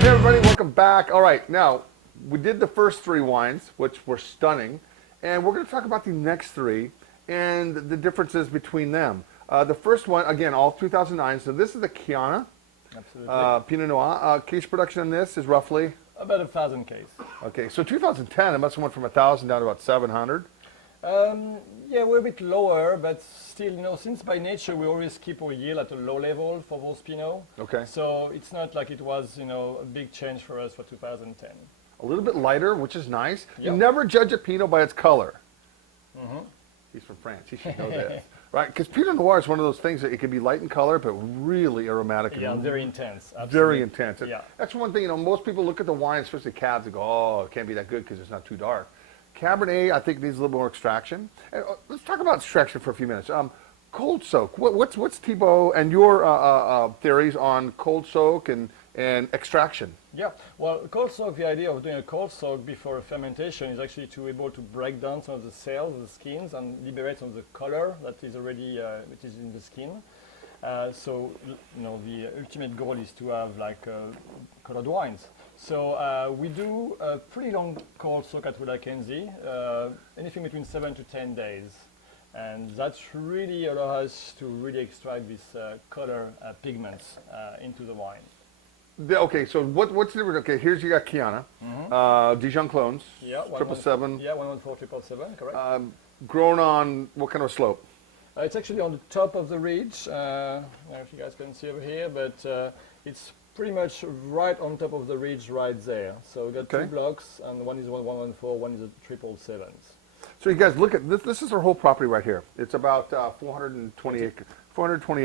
Hey everybody, welcome back. All right, now we did the first three wines, which were stunning, and we're going to talk about the next three and the differences between them. The first one, again, all 2009. So this is the Chiana Pinot Noir. Case production on this is roughly about 1,000 case. Okay, so 2010, it must have went from 1,000 down to about 700. Yeah, we're a bit lower, but still, since by nature we always keep our yield at a low level for those Pinot. Okay. So it's not like it was, a big change for us for 2010. A little bit lighter, which is nice. Yep. You never judge a Pinot by its color. He's from France. He should know this. Right? Because Pinot Noir is one of those things that it can be light in color, but really aromatic. Yeah, and very intense. Absolutely. Very intense. Yeah. That's one thing, most people look at the wine, especially Cabs, and go, oh, it can't be that good because it's not too dark. Cabernet, I think, needs a little more extraction. And, let's talk about extraction for a few minutes. Cold soak. What's Thibaut and your theories on cold soak and extraction? Yeah, well, cold soak, the idea of doing a cold soak before a fermentation is actually to be able to break down some of the cells, the skins, and liberate some of the color that is already which is in the skin. So, the ultimate goal is to have colored wines. So we do a pretty long cold soak at Willakenzie, anything between 7 to 10 days. And that really allows us to really extract these color pigments into the wine. Okay, so what's the difference? Okay, here's you got Chiana, Dijon clones, yeah, 777. Yeah, 114 777, correct. Grown on what kind of slope? It's actually on the top of the ridge. I don't know if you guys can see over here, but it's pretty much right on top of the ridge right there. So we got two blocks, and one is 114, one is a 777. So you guys look at this. This is our whole property right here. It's about 420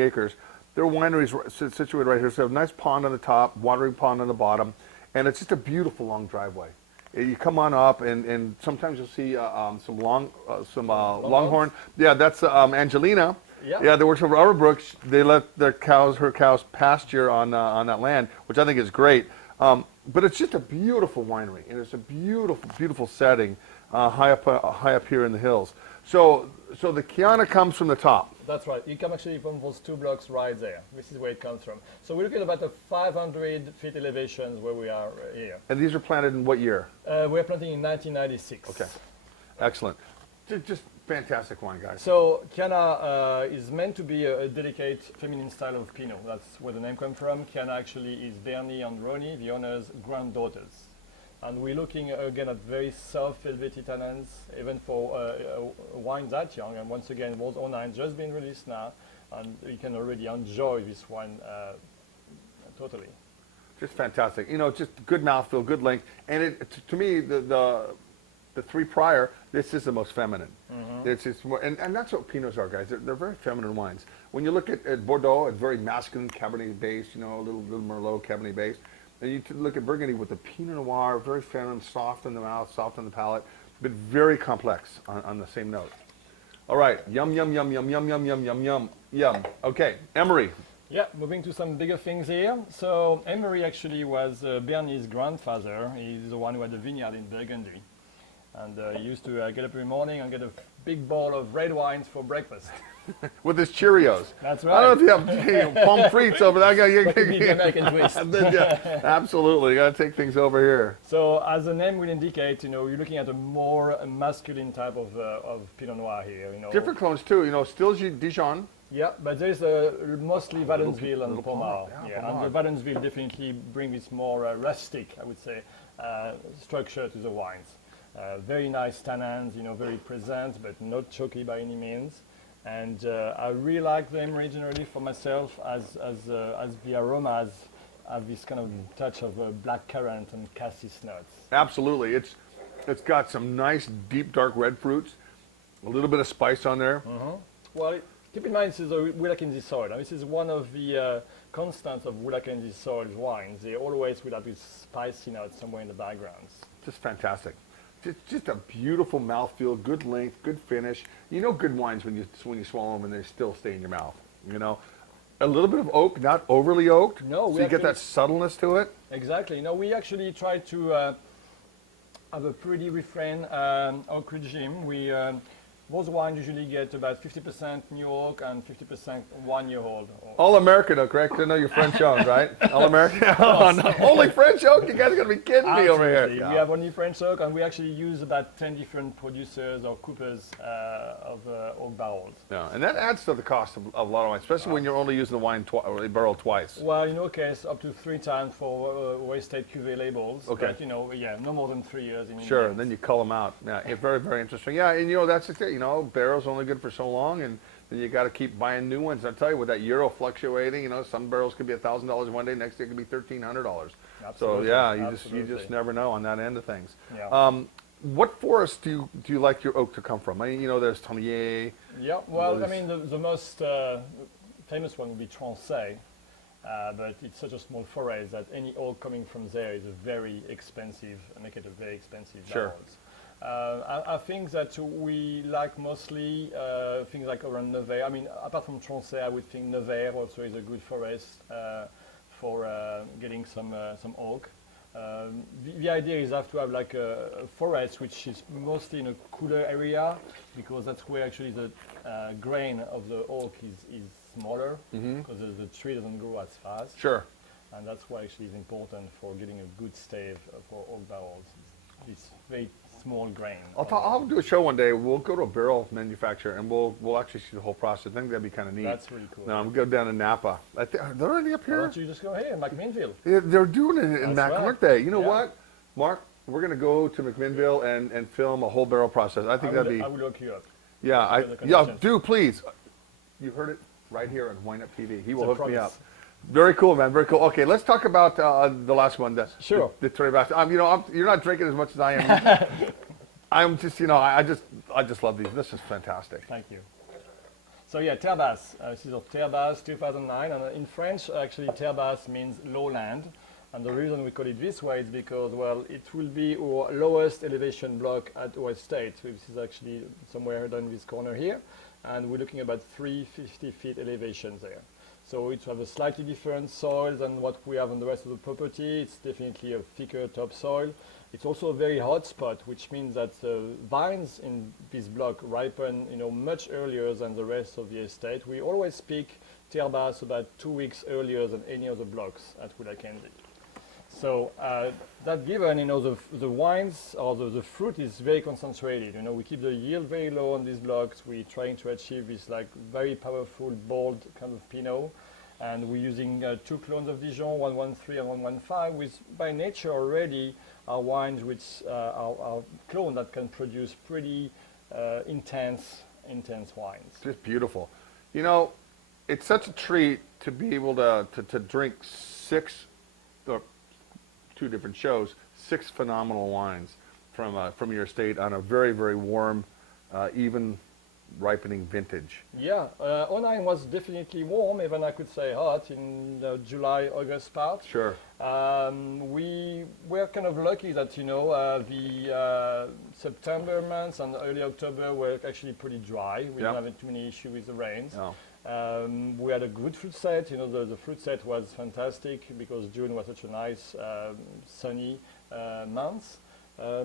acres. Their winery is situated right here. So they have a nice pond on the top, watering pond on the bottom, and it's just a beautiful long driveway. You come on up, and sometimes you'll see some longhorn. Yeah, that's Angelina. Yeah, they work for Robert Brooks. They let her cows pasture on that land, which I think is great. But it's just a beautiful winery, and it's a beautiful, beautiful setting high up here in the hills. So the Chiana comes from the top. That's right. You come actually from those two blocks right there. This is where it comes from. So we're looking at about a 500 feet elevations where we are here. And these are planted in what year? We're planting in 1996. Okay, excellent. Just fantastic wine, guys. So Chiana is meant to be a delicate feminine style of Pinot. That's where the name comes from. Chiana actually is Bernie and Ronnie, the owner's granddaughters. And we're looking again at very soft, velvety tannins, even for a wine that young. And once again, those 09 just been released now, and you can already enjoy this wine totally. Just fantastic. Just good mouthfeel, good length, and to me, the three prior, this is the most feminine. It's just more, and that's what Pinots are, guys. They're very feminine wines. When you look at Bordeaux, it's very masculine, Cabernet based. A little Merlot, Cabernet based. And you look at Burgundy with the Pinot Noir, very feminine, soft in the mouth, soft on the palate, but very complex on the same note. All right, yum, yum, yum, yum, yum, yum, yum, yum, yum, yum. Okay, Emery. Yeah, moving to some bigger things here. So Emery actually was Bernie's grandfather. He's the one who had the vineyard in Burgundy. And he used to get up every morning and get a big bowl of red wines for breakfast. With his Cheerios. That's right. I don't know if you have pommes frites over there. The American twist. Yeah, absolutely. You got to take things over here. So as the name will indicate, you're looking at a more masculine type of Pinot Noir here. Different clones too. Still Dijon. Yeah, but there's mostly Valenceville and Pommard. Yeah, and the Valenceville definitely bring this more rustic, I would say, structure to the wines. Very nice tannins, very present, but not choky by any means. And I really like the Emery generally for myself as the aromas have this kind of touch of black currant and cassis notes. Absolutely. It's got some nice deep dark red fruits, a little bit of spice on there. Well, keep in mind this is a Willakenzie soil. Now, this is one of the constants of Willakenzie soil wines. They always will have this spicy note somewhere in the background. Just fantastic. Just a beautiful mouthfeel, good length, good finish. Good wines when you swallow them and they still stay in your mouth. A little bit of oak, not overly oaked. No, so you get that subtleness to it. Exactly. We actually try to have a pretty refrain oak regime. We Those wines usually get about 50% new oak and 50% 1 year old. All American oak, correct? I know you're French owned, right? All American. Oh, no. Only French oak? You guys are gonna be kidding me over here. Absolutely. We have only French oak, and we actually use about 10 different producers or coopers of oak barrels. Yeah, and that adds to the cost of a lot of wine, especially when you're only using the barrel twice. Well, in our case, up to 3 times for estate cuvee labels. Okay. But, yeah, no more than 3 years. Sure, and then you cull them out. Yeah, it's very, very interesting. Yeah, and that's the thing. Barrels only good for so long, and then you got to keep buying new ones. I tell you, with that euro fluctuating, some barrels could be $1,000 one day, next day it could be $1,300. So yeah, you just never know on that end of things. Yeah. What forest do you like your oak to come from? I mean, there's Tommier. Yeah, well, I mean, the most famous one would be Trancet, but it's such a small forest that any oak coming from there is a very expensive, make it a very expensive barrels. I think that we like mostly things like around Nevers. I mean, apart from Trancet, I would think Nevers also is a good forest for getting some oak. The idea is to have like a forest which is mostly in a cooler area, because that's where actually the grain of the oak is smaller, because the tree doesn't grow as fast. Sure. And that's why actually it's important for getting a good stave for oak barrels. It's very small grain. I'll do a show one day. We'll go to a barrel manufacturer and we'll actually see the whole process. I think that'd be kind of neat. That's really cool. No, I'm going to go down to Napa. Are they already up here? Why don't you just go here in McMinnville? Yeah, they're doing it in Mac, aren't they? You know Yeah. what, Mark? We're going to go to McMinnville and film a whole barrel process. I think that'd be. I will look you up. Yeah, Get the yeah, connections. do please. You heard it right here on WineupTV. He will It's a hook me up. promise. Very cool, man. Very cool. Okay, let's talk about the last one. Sure. The Terry Bass. You're not drinking as much as I am. I'm just, I just love these. This is fantastic. Thank you. So yeah, Terre Basse. This is a Terre Basse 2009, and in French, actually, Terre Basse means lowland. And the reason we call it this way is because, well, it will be our lowest elevation block at our estate. So this is actually somewhere down this corner here, and we're looking about 350 feet elevation there. So it has a slightly different soil than what we have on the rest of the property. It's definitely a thicker topsoil. It's also a very hot spot, which means that vines in this block ripen, much earlier than the rest of the estate. We always pick Terre Basse about 2 weeks earlier than any other blocks at Willakenzie. So that given, the wines or the fruit is very concentrated. We keep the yield very low on these blocks. We're trying to achieve this like very powerful, bold kind of Pinot. And we're using 2 clones of Dijon, 113 and 115, which by nature already are wines which are clones that can produce pretty intense wines. Just beautiful. It's such a treat to be able to drink 6, or 2 different shows, 6 phenomenal wines from your estate on a very, very warm, even ripening vintage. Yeah, 09 was definitely warm, even I could say hot in the July, August part. Sure. We were kind of lucky that, the September months and early October were actually pretty dry. We didn't have too many issues with the rains. No. We had a good fruit set. The fruit set was fantastic because June was such a nice, sunny month.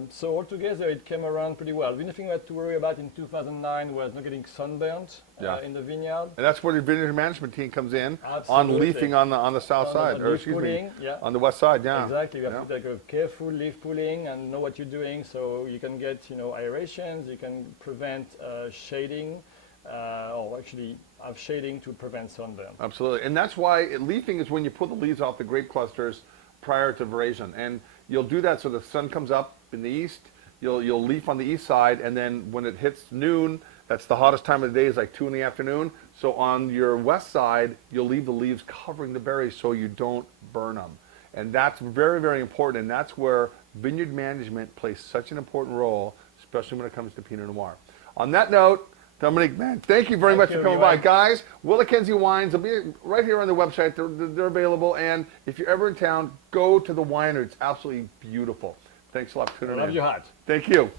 So altogether, it came around pretty well. The only thing we had to worry about in 2009 was not getting sunburnt in the vineyard. And that's where the vineyard management team comes in. Absolutely. On leafing on the south side, or excuse me, on the west side. Yeah. Exactly. You have to take a careful leaf pulling and know what you're doing, so you can get aerations. You can prevent shading, or actually have shading to prevent sunburn. Absolutely, and that's why leafing is when you pull the leaves off the grape clusters prior to veraison, and you'll do that so the sun comes up in the east. You'll leaf on the east side, and then when it hits noon, that's the hottest time of the day, is like 2 in the afternoon. So on your west side, you'll leave the leaves covering the berries so you don't burn them, and that's very, very important. And that's where vineyard management plays such an important role, especially when it comes to Pinot Noir. On that note, Dominique, man, thank you very much for coming by. Guys, Willakenzie Wines will be right here on the website. They're available. And if you're ever in town, go to the winery. It's absolutely beautiful. Thanks a lot for tuning in. Love your hat. Thank you.